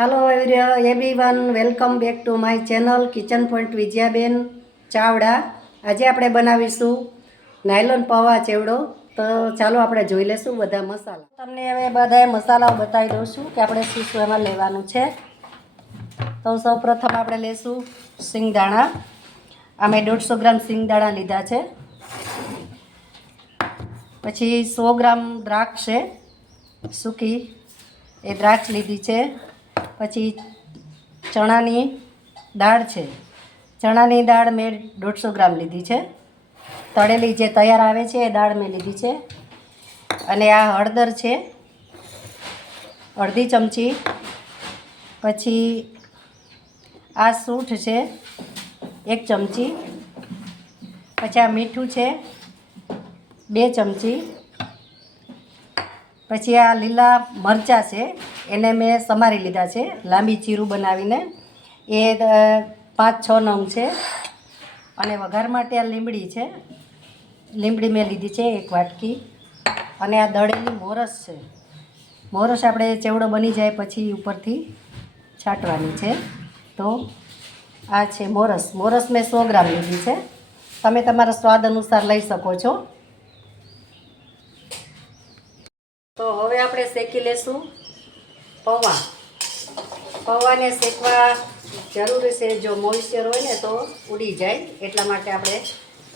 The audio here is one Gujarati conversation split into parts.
Hello everyone welcome back to my channel kitchen point Vijayaben Chavda આજે આપણે બનાવીશું નાયલોન પૌવા ચેવડો. તો ચાલો આપણે જોઈ લેશું બધા મસાલા. તમને હવે બધા મસાલાઓ બતાવી દઉં છું કે આપણે શું શું એમાં લેવાનું છે. તો સૌ પ્રથમ આપણે લેશું સિંગદાણા. અમે દોઢસો ગ્રામ સિંગદાણા લીધા છે. પછી સો ગ્રામ દ્રાક્ષ છે. સૂકી એ દ્રાક્ષ લીધી છે. પછી ચણાની દાળ છે. ચણાની દાળ મેં દોઢસો ગ્રામ લીધી છે. તળેલી જે તૈયાર આવે છે એ દાળ મેં લીધી છે. અને આ હળદર છે. અડધી ચમચી. પછી આ સૂઠ છે, એક ચમચી. પછી આ મીઠું છે, બે ચમચી. પછી આ લીલા મરચાં છે એને મેં સમારી લીધા છે, લાંબી ચીરું બનાવીને. એ પાંચ, છ નંગ છે. અને વઘાર માટે આ લીમડી છે. લીમડી મેં લીધી છે એક વાટકી. અને આ દળેલી મોરસ છે. મોરસ આપણે ચેવડો બની જાય પછી ઉપરથી છાંટવાની છે. તો આ છે મોરસ. મોરસ મેં સો ગ્રામ લીધી છે. તમે તમારા સ્વાદ અનુસાર લઈ શકો છો. તો હવે આપણે શેકી લેશું. પૌવા. પૌવાને શેકવા જરૂરી છે, જો મોઇશ્ચર હોય ને તો ઉડી જાય, એટલા માટે આપણે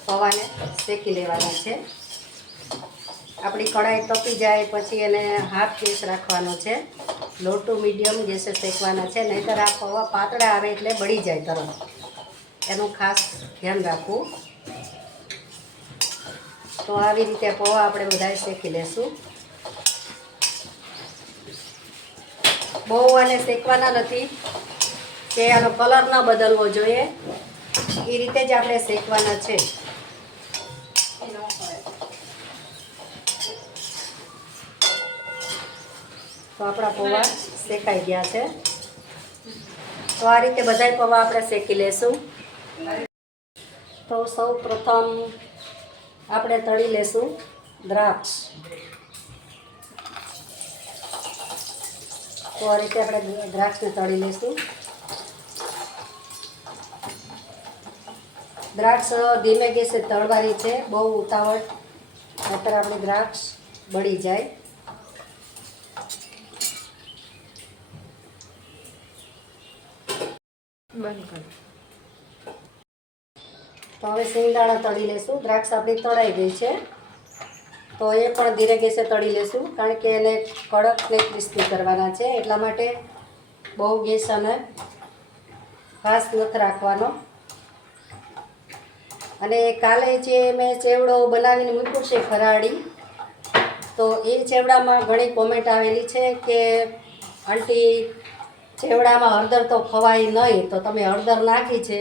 પૌવાને શેકી લેવાના છે. આપણી કઢાઈ તપી જાય, પછી એને હાફ ગેસ રાખવાનો છે. લો ટુ મીડિયમ ગેસે શેકવાના છે, નહીંતર આ પૌવા પાતળા આવે એટલે બળી જાય તરત. એનું ખાસ ધ્યાન રાખવું. તો આવી રીતે પૌવા આપણે બધાએ શેકી લેશું. બહુ આને શેકવાના નથી. કે આનો કલર ન બદલવો જોઈએ. એ રીતે જ આપણે શેકવાના છે. તો આપણા પૌવા શેકાઈ ગયા છે. તો આ રીતે બધાય પૌવા આપણે શેકી લેશું. તો સૌ પ્રથમ આપણે તળી લેશું દ્રાક્ષ. તો આ રીતે આપણે દ્રાક્ષને તળી લઈશું. દ્રાક્ષ ધીમે ગેસે તળવાની છે બહુ ઉતાવળ. નહીતર આપણી દ્રાક્ષ બળી જાય. તો હવે સિંગદાણા તળી લેશું દ્રાક્ષ આપણી તળાઈ ગઈ છે. તો એ પણ ધીરે ગેસે તળી લેશું, કારણ કે એને કડક ને ક્રિસ્પી કરવાના છે, એટલા માટે બહુ ગેસ અને ફાસ્ટ નથી રાખવાનો. અને કાલે જે મેં ચેવડો બનાવીને મૂક્યો છે ફરાળી, તો એ ચેવડામાં ઘણી કોમેન્ટ આવેલી છે કે, આંટી, ચેવડામાં હળદર તો ખવાય નહીં, તો તમે હળદર નાખી છે.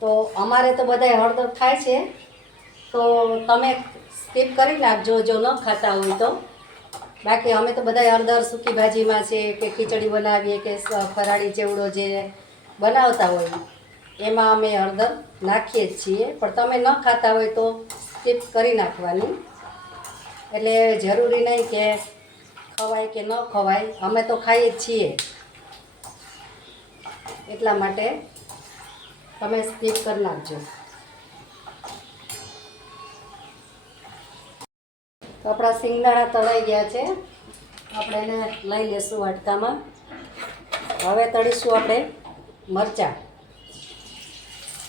તો અમારે તો બધાય હળદર ખાય છે. તો તમે સ્કીપ કરી નાખજો, જો ન ખાતા હોય તો. બાકી અમે તો બધા હળદર સૂકી ભાજીમાં છે કે ખીચડી બનાવીએ કે ફરાળી ચેવડો જે બનાવતા હોય, એમાં અમે હળદર નાખીએ જ છીએ. પણ તમે ન ખાતા હોય તો સ્કીપ કરી નાખવાની. એટલે જરૂરી નહીં કે ખવાય કે ન ખવાય, અમે તો ખાઈએ જ છીએ. એટલા માટે તમે સ્કીપ કરી નાખજો. તો આપણા સિંગદાણા તળાઈ ગયા છે. આપણે એને લઈ લેશું વાટકામાં. હવે તળીશું આપણે મરચાં.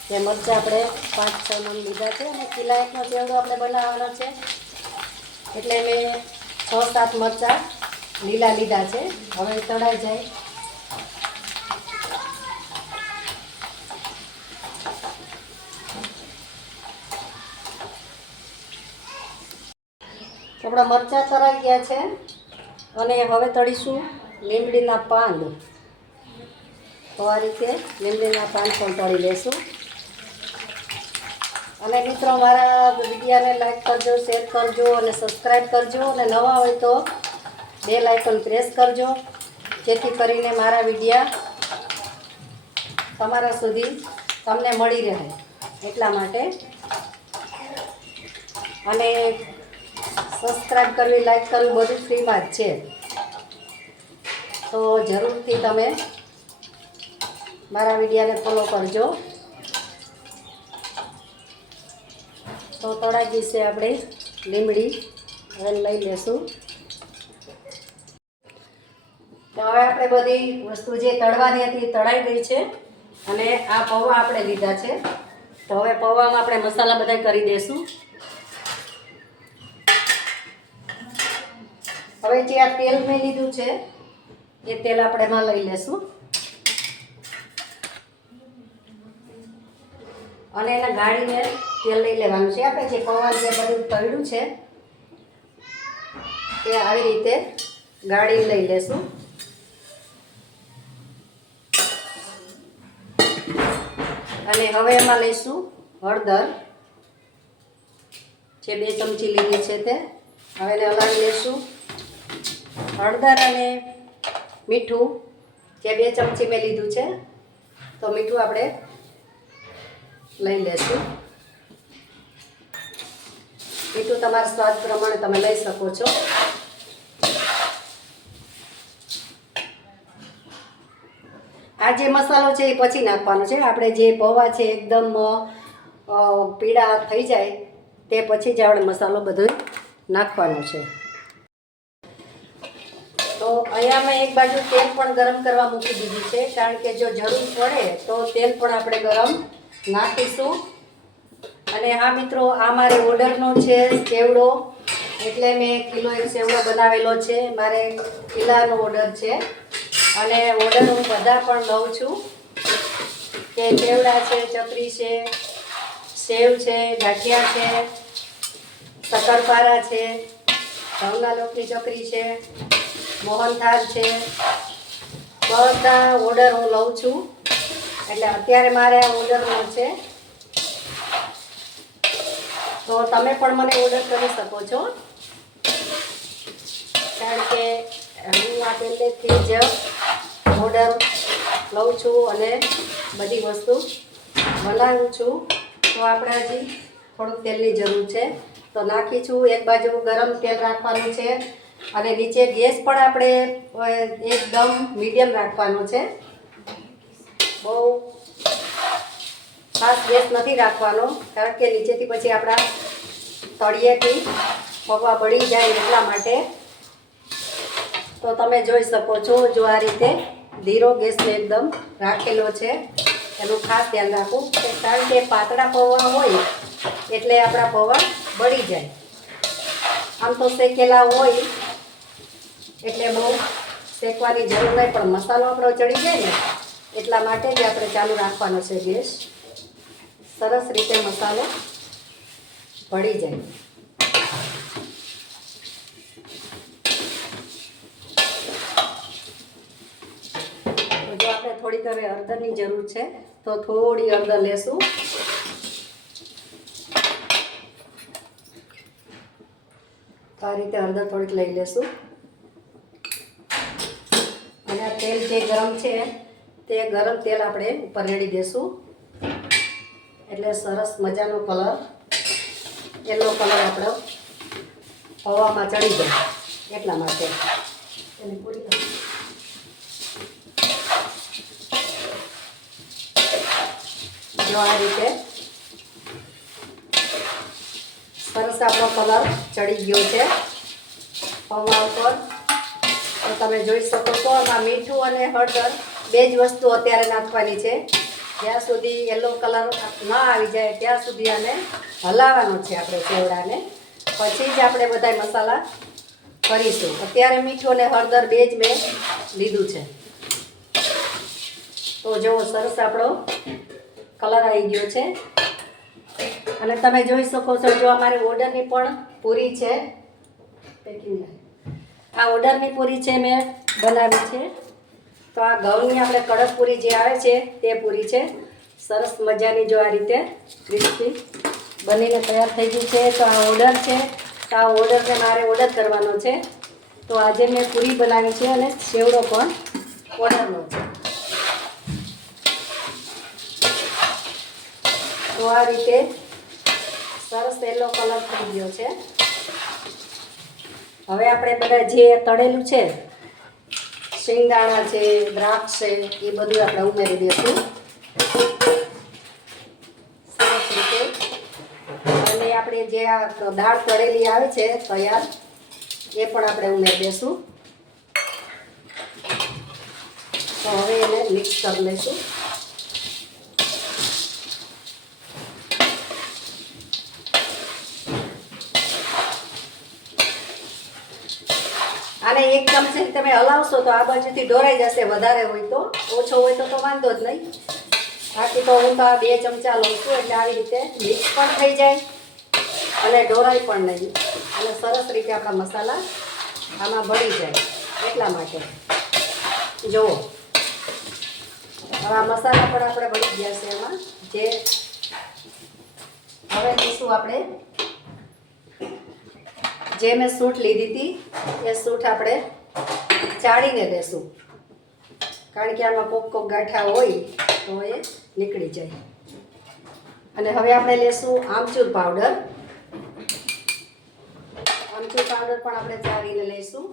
તે મરચાં આપણે પાંચ, છ મણ લીધા છે અને કિલા એકનો ચેવડો આપણે બનાવવાનો છે. એટલે મેં છ, સાત મરચાં લીલા લીધા છે. હવે તળાઈ જાય. આપણા મરચાં તરાઈ ગયા છે. અને હવે તળીશું લીમડીના પાન. તો આ રીતે લીમડીના પાન પણ તળી લેશું અને મિત્રો મારા વિડીયાને લાઈક કરજો શેર કરજો અને સબસ્ક્રાઈબ કરજો. અને નવા હોય તો બે લાઇકન પ્રેસ કરજો. જેથી કરીને મારા વિડીયા તમારા સુધી તમને મળી રહે એટલા માટે. અને સબસ્ક્રાઈબ કરવી લાઈક કરવી બધું ફ્રીમાં જ છે. તો જરૂરથી તમે મારા વિડીયાને ફોલો કરજો. તો તળાઈ દિવસે આપણે લીમડી હવે લઈ લેશું. તો હવે આપણે બધી વસ્તુ જે તળવાની હતી તળાઈ ગઈ છે અને આ પૌવા આપણે લીધા છે. તો હવે પૌવામાં આપણે મસાલા બધા કરી દઈશું હવે જે આ તેલ મેં લીધું છે, એ તેલ આપણે એમાં લઈ લેશું. અને એને ગાળીને તેલ લઈ લેવાનું છે. આપણે જે પૌવા જે બધું તળ્યું છે, એ આવી રીતે ગાળી લઈ લેશું. અને હવે એમાં લઈશું હળદર. જે બે ચમચી લીધી છે તે. હવે એને હલાવી લઈશું હળદર અને મીઠું, જે બે ચમચી મેં લીધું છે, તો મીઠું આપણે લઈ લેશું. મીઠું તમારા સ્વાદ પ્રમાણે તમે લઈ શકો છો. આ જે મસાલો છે એ પછી નાખવાનો છે. આપણે જે પૌવા છે એકદમ પીળા થઈ જાય, તે પછી જ આપણે મસાલો બધો નાખવાનો છે. અહીંયા મેં એક બાજુ તેલ પણ ગરમ કરવા મૂકી દીધું છે, કારણ કે જો જરૂર પડે તો તેલ પણ આપણે ગરમ નાખીશું. અને હા મિત્રો, આ મારે ઓર્ડરનો છે સેવડો, એટલે મેં કિલો એક સેવડો બનાવેલો છે. મારે કિલ્લાનો ઓર્ડર છે. અને ઓર્ડર હું બધા પણ લઉં છું કે સેવડા છે, ચકરી છે, સેવ છે, ગાંઠિયા છે, શક્કરપારા છે, ઘઉંના લોકની ચકરી છે મોહનથાળ છે. બધા ઓર્ડર હું લઉં છું. એટલે અત્યારે મારે આ ઓર્ડરનો છે. તો તમે પણ મને ઓર્ડર કરી શકો છો. કારણ કે હું આ પહેલેથી જ ઓર્ડર લઉં છું અને બધી વસ્તુ બનાવું છું. તો આપણે હજી થોડુંક તેલની જરૂર છે. તો નાખી છું. એક બાજુ ગરમ તેલ રાખવાનું છે. અને નીચે ગેસ પણ આપણે એકદમ મીડિયમ રાખવાનો છે. બહુ ખાસ ગેસ નથી રાખવાનો, કારણ કે નીચેથી પછી આપણા તળિયેથી પગવા બળી જાય એટલા માટે. તો તમે જોઈ શકો છો જો આ રીતે ધીરો ગેસને એકદમ રાખેલો છે. એનું ખાસ ધ્યાન રાખવું કારણ કે પાતળા પૌવા હોય એટલે આપણા પૌવા બળી જાય. આમ તો શેકેલા હોય એટલે બહુ શેકવાની જરૂર નહીં, પણ મસાલો આપણો ચડી જાય ને, એટલા માટે જ આપણે ચાલુ રાખવાનો છે ગેસ. સરસ રીતે મસાલો ભળી જાય. જો આપણે થોડીક હવે હળદરની જરૂર છે, તો થોડી હળદર લેશું. આ રીતે હળદર થોડીક લઈ લેશું. તેલ જે ગરમ છે, તે ગરમ તેલ આપણે ઉપર રેડી દેશું. એટલે સરસ મજાનો કલર, યલો કલર આપણો હવામાં ચડી જાય એટલા માટે. એને જો આ રીતે સરસ આપણો કલર ચડી ગયો છે પૌવા ઉપર. તો તમે જોઈ શકો છો, આમાં મીઠું અને હળદર બે જ વસ્તુ અત્યારે નાખવાની છે. જ્યાં સુધી યલો કલર ન આવી જાય, ત્યાં સુધી આને હલાવવાનું છે આપણે ચેવડાને. પછી જ આપણે બધા મસાલા કરીશું. અત્યારે મીઠું અને હળદર બે જ મેં લીધું છે. તો જેવો સરસ આપણો કલર આવી ગયો છે. અને તમે જોઈ શકો છો, જો અમારી ઓર્ડરની પણ પૂરી છે. પેકિંગ આ ઓર્ડરની પૂરી છે મેં બનાવી છે. તો આ ઘઉંની આપણે કડક પૂરી જે આવે છે તે પૂરી છે. સરસ મજાની જો આ રીતે ક્રિસ્પી બનીને તૈયાર થઈ ગઈ છે. તો આ ઓર્ડર છે. તો આ ઓર્ડરને મારે ઓર્ડર કરવાનો છે. તો આજે મેં પૂરી બનાવી છે અને સેવડો પણ ઓર્ડરનો છે. તો આ રીતે સરસ યલો કલર થઈ ગયો છે. હવે આપણે બધા જે તળેલું છે, શિંગદાણા છે, દ્રાક્ષ છે, એ બધું આપણે ઉમેરી દઈશું. સરસ રીતે. અને આપણે જે આ દાળ તળેલી આવે છે, તૈયાર, એ પણ આપણે ઉમેરી દઈશું. તો હવે એને મિક્સ કરી લઈશું. આને એક ચમચી તમે હલાવશો તો આ બાજુથી ઢોરાઈ જશે વધારે હોય તો. ઓછો હોય તો તો વાંધો જ નહીં. બાકી તો હું તો આ બે ચમચા લઉં છું એટલે આવી રીતે મિક્સ પણ થઈ જાય અને ઢોરાય પણ નહીં. અને સરસ રીતે આપણા મસાલા આમાં ભળી જાય એટલા માટે. જુઓ. હવે આ મસાલા પણ આપણે ભળી ગયા છે એમાં. જે હવે લઈશું આપણે જે મેં સૂટ લીધી હતી, એ સૂટ આપણે ચાળીને લેશું કારણ કે આમાં કોક કોક ગાંઠા હોય, તો એ નીકળી જાય. અને હવે આપણે લેશું આમચૂર પાવડર. આમચૂર પાવડર પણ આપણે ચાળીને લઈશું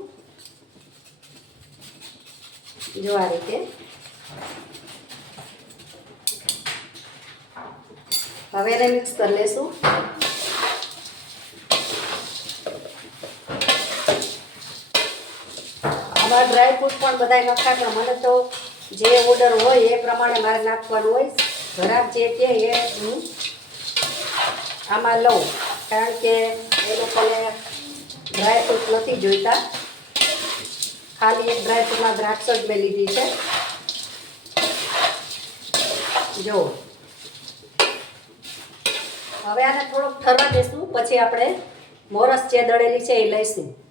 જો આ રીતે. હવે એને મિક્સ કરી લેશું. આમાં ડ્રાયફ્રૂટ પણ બધાય પણ મને તો જે ઓર્ડર હોય એ પ્રમાણે મારે નાખવાનું હોય. ઘરાક જે કહે એ હું આમાં લઉં. કારણ કે એ લોકોને ડ્રાયફ્રૂટ નથી જોઈતા. ખાલી એક ડ્રાયફ્રૂટમાં દ્રાક્ષ જ મેં લીધી છે. જો. હવે આને થોડુંક ઠરવા દેશું પછી આપણે મોરસ જે દળેલી છે એ લઈશું.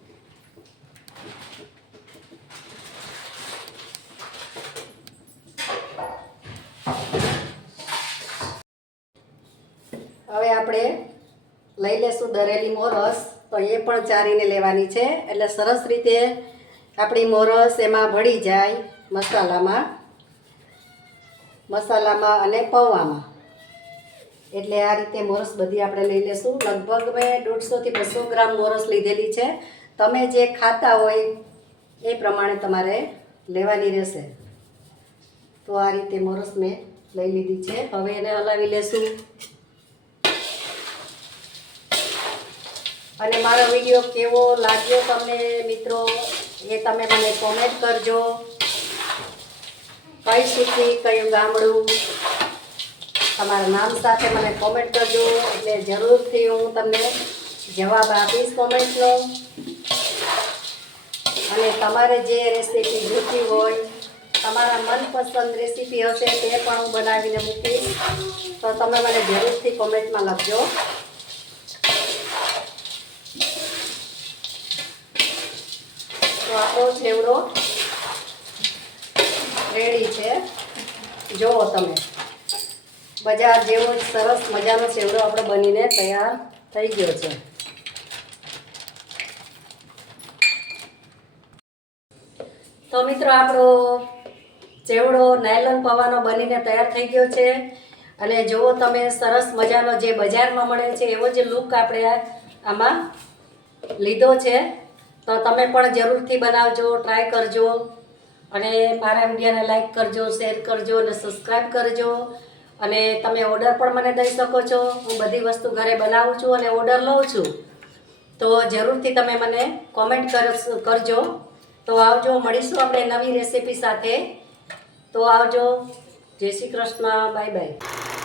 હવે આપણે લઈ લેશું દરેલી મોરસ. તો એ પણ ચારીને લેવાની છે. એટલે સરસ રીતે આપણી મોરસ એમાં ભળી જાય મસાલામાં. મસાલામાં અને પૌવામાં. એટલે આ રીતે મોરસ બધી આપણે લઈ લેશું. લગભગ મેં દોઢસોથી બસો ગ્રામ મોરસ લીધેલી છે. તમે જે ખાતા હોય એ પ્રમાણે તમારે લેવાની રહેશે. તો આ રીતે મોરસ મેં લઈ લીધી છે. હવે એને હલાવી લેશું. અને મારો વીડિયો કેવો લાગ્યો તમને મિત્રો એ તમે મને કોમેન્ટ કરજો. કઈ સિટી કયું ગામડું? તમારા નામ સાથે મને કોમેન્ટ કરજો. એટલે જરૂરથી હું તમને જવાબ આપીશ કોમેન્ટનો અને તમારે જે રેસીપી જોતી હોય, તમારા મનપસંદ રેસીપી હશે તે પણ હું બનાવીને મૂકીશ. તો તમે મને જરૂરથી કોમેન્ટમાં લખજો. તો આપણો છેવડો રેડી છે. જુઓ તમે. બજાર જેવો સરસ મજાનો છેવડો આપણો બનીને તૈયાર થઈ ગયો છે. તો મિત્રો આપણો ચેવડો નાયલોન પવાનો બનીને તૈયાર થઈ ગયો છે. અને જુઓ તમે સરસ મજાનો જે બજારમાં મળે છે એવો જ લુક આપણે આમાં લીધો છે. તો તમે પણ જરૂરથી બનાવજો ટ્રાય કરજો. અને મારા વિડીયોને લાઈક કરજો શેર કરજો અને સબસ્ક્રાઈબ કરજો. અને તમે ઓર્ડર પણ મને દઈ શકો છો. હું બધી વસ્તુ ઘરે બનાવું છું અને ઓર્ડર લઉં છું. તો જરૂરથી તમે મને કોમેન્ટ કર, કરજો. તો આવજો, મળીશું આપણે નવી રેસીપી સાથે. તો આવજો. જય શ્રી કૃષ્ણ. Bye bye